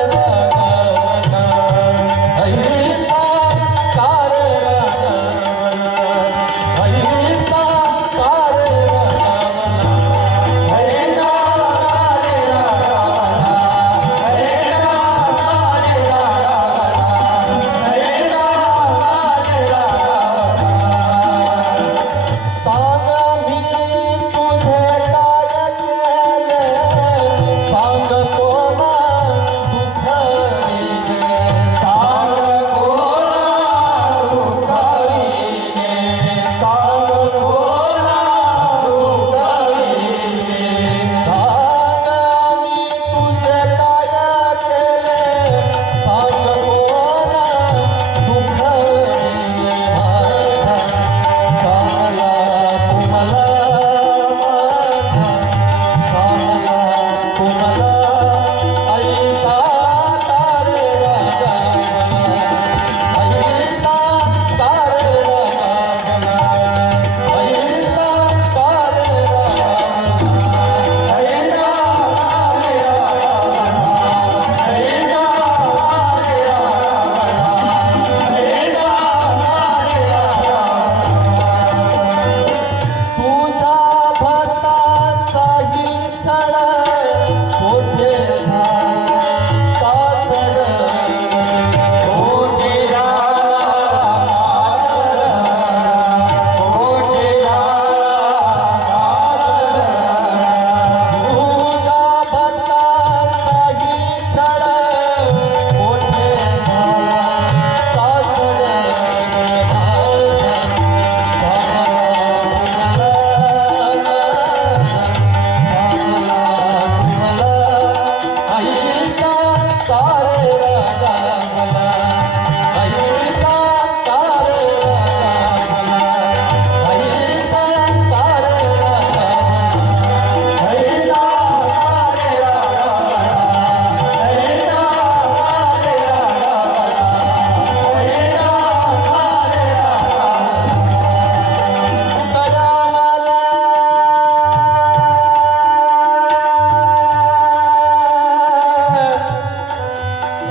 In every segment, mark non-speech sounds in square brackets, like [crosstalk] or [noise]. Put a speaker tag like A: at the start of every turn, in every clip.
A: será?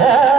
A: Yeah. [laughs]